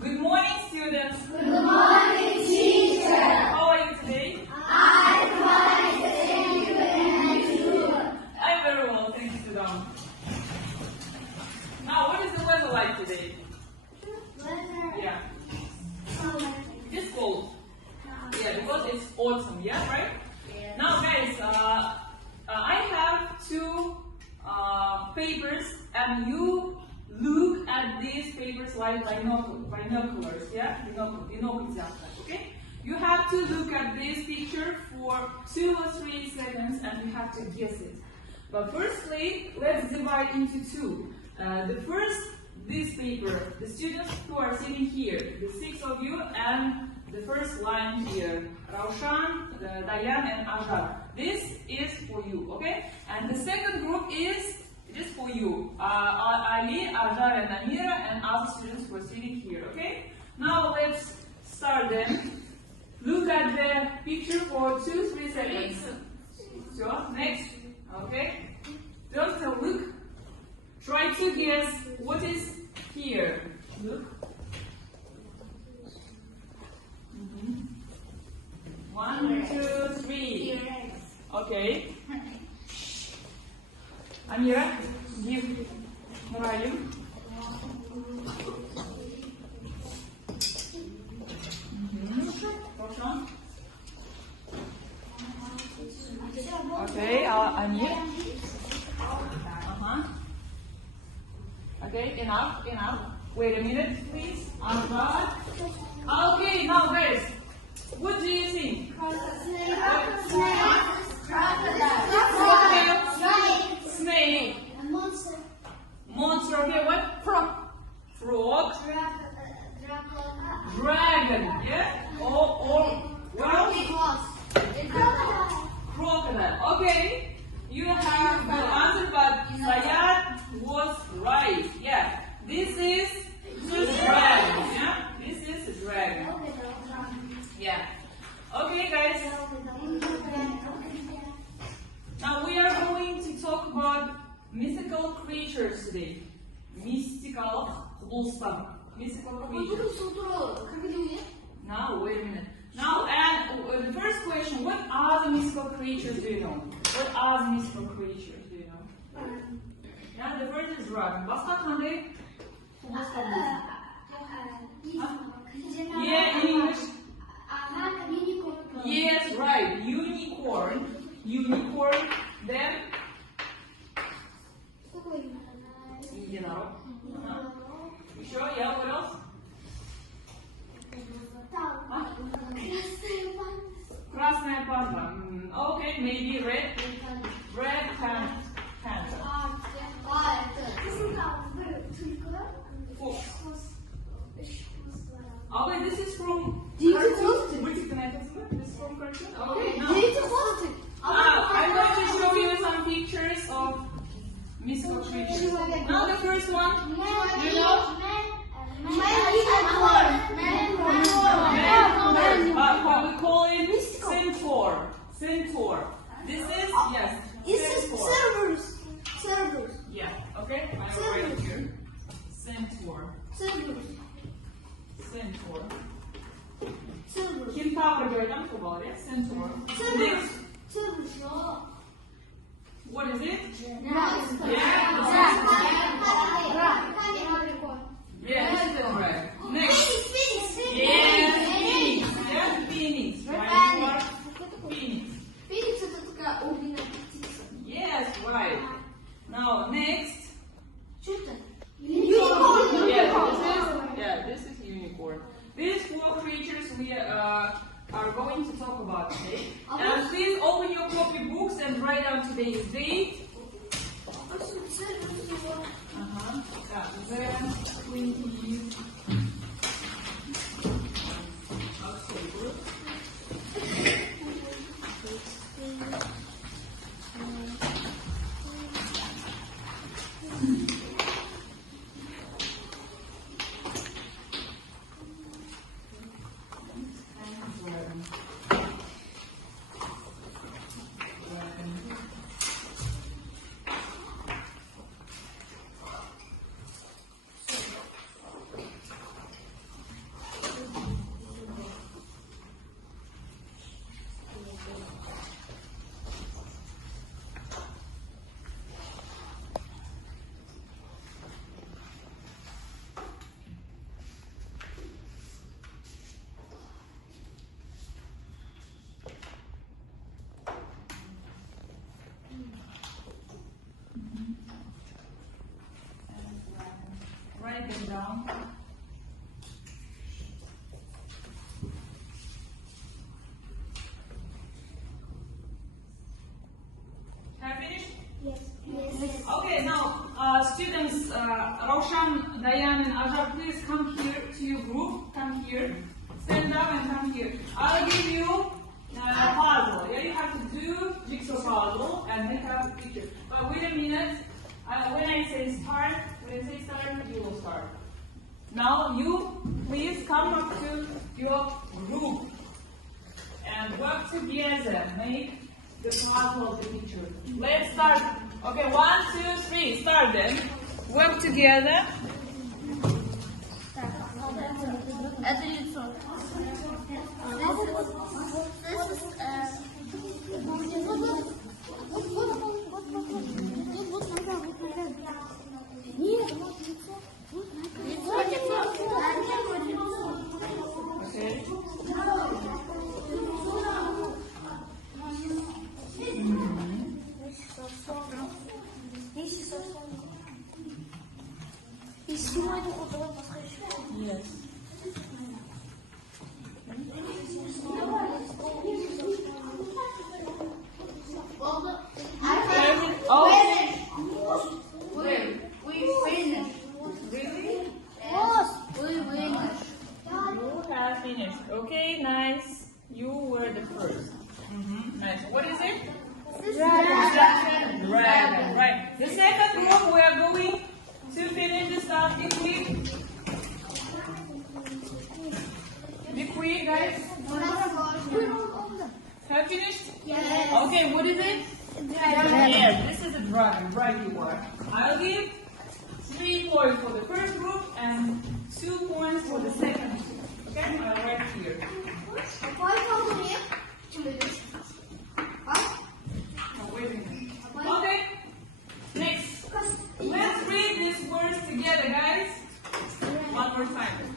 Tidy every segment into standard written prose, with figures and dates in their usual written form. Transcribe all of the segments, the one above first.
Good morning, students. Good morning, teacher. How are you today? I'm fine, thank you, and you? I'm very well, thanks to them. Now, what is the weather like today? Weather. Yeah, Summer. it's cold. Yeah, because it's autumn, yeah, right? Yeah. Now, guys, I have two papers, and you look at these papers like binoculars, yeah? Binoculars, okay? You have to look at this picture for 2 or 3 seconds, and you have to guess it. But firstly, let's divide into two. The first, this paper, the students who are sitting here, the 6 of you, and the first line here, Raushan, Dayan, and Ajar. This is for you, okay? And the second group is just for you, Ali, Ajar, and Amira, and other students who are sitting here, okay? Now let's start them. Look at the picture for 2-3 seconds. So, next, okay? Don't look. Try to guess what is here. Look. 1, 2, 3. Okay. Amira, give Muralim. Okay, Amir. Okay, enough. Wait a minute, please. Okay, now guys, what do you think? Snake. Monster. Okay, what? Frog. Dragon. Yeah. Or well. Crocodile. Okay. You have the answer, but Sayat was right. Yeah. This is dragon. Yeah. This is a dragon. Yeah. Okay, guys. Now we are going to talk about mythical creatures today. Mystical creatures. Now, wait a minute. Now, and the first question, what are the mystical creatures, do you know? What are the mystical creatures, do you know? Yeah, the first is dragon. Басқа қандай? Yeah, in English. Yes, right. Unicorn. Then you sure? Yeah, what else? Красная панда. Okay, maybe red panda. Oh wait, this is from cartoon. This is from cartoon. Okay, now. I'm going to show you some pictures of mystical creatures. Now the first one, you know? But we call it centaur. This is, yes, Cerberus. Yeah, okay, I will write it here. Centaur. Кентавр говорим, centaur. Next. What is it? Yes, it's a dragon. Next. Yes, phoenix. Right? Phoenix. Yes, right. Now, next. Unicorn. This is unicorn. These 4 creatures we are going to talk about today. And please open your copy books and write down today's date. Then 20. write them down. Have you finished? Yes. Yes. Okay, now students, Roshan, Dayan, and Ajar, please come here to your group. Come here. Stand up and come here. I'll give you a puzzle. Yeah, you have to do jigsaw puzzle and make up a picture. But wait a minute. When I say start, you will start. Now you please come up to your group and work together. Make the puzzle of the picture. Let's start. Okay, 1, 2, 3. Start then. Work together. Это лицо. Yes. Finished. Okay, nice. You were the first. Nice. What is it? Dragon. Right. The second group, we are going to finish this stuff. Be quick, guys. Have you finished? Yes. Okay, what is it? Yes, this is a dragon. Right, you are. I'll give 3 points for the first group and 2 points for the second group. Okay, I'll write here. Oh, wait a minute. Okay, next. Let's read these words together, guys. One more time.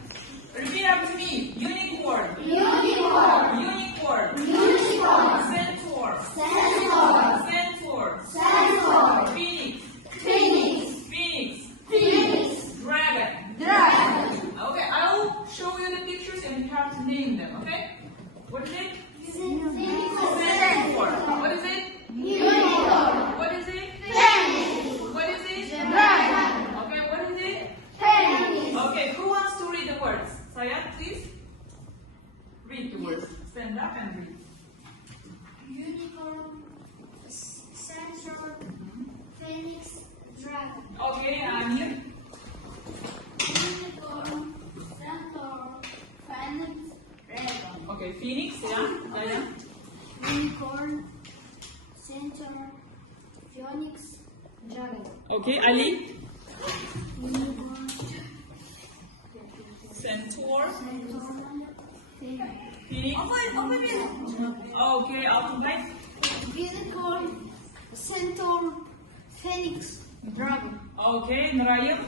Repeat after me. Unicorn. Unicorn. Unicorn. Unicorn. Centaur. Centaur. Centaur. Centaur. Phoenix. Phoenix. Phoenix. Phoenix. Dragon. Dragon. Okay, I'll show you the pictures and you have to name them, okay? What is it? Centaur. What is it? Unicorn. What is it? Phoenix. What is it? Dragon. Okay, what is it? Phoenix. Okay, who wants to read the words? Sayat, please. Read the words. Stand up and read. Unicorn. Centaur. Phoenix. Dragon. Okay, Amir. Unicorn. Centaur. Phoenix. Dragon. Okay, Phoenix, yeah. Dayan. Unicorn. Centaur. Phoenix. Dragon. Okay, Ali. Unicorn. Centaur. Centaur. Phoenix. Okay, alphabet. Unicorn. Centaur. Phoenix. Dragon. Okay, Narayan.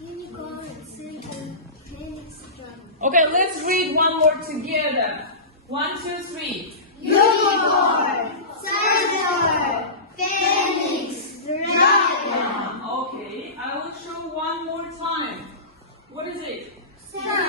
Unicorn. Centaur. Phoenix. Dragon. Okay, let's read one word together. 1, 2, 3. Unicorn. Centaur. Phoenix. Dragon. Okay, I will show one more time. What is it? Centaur.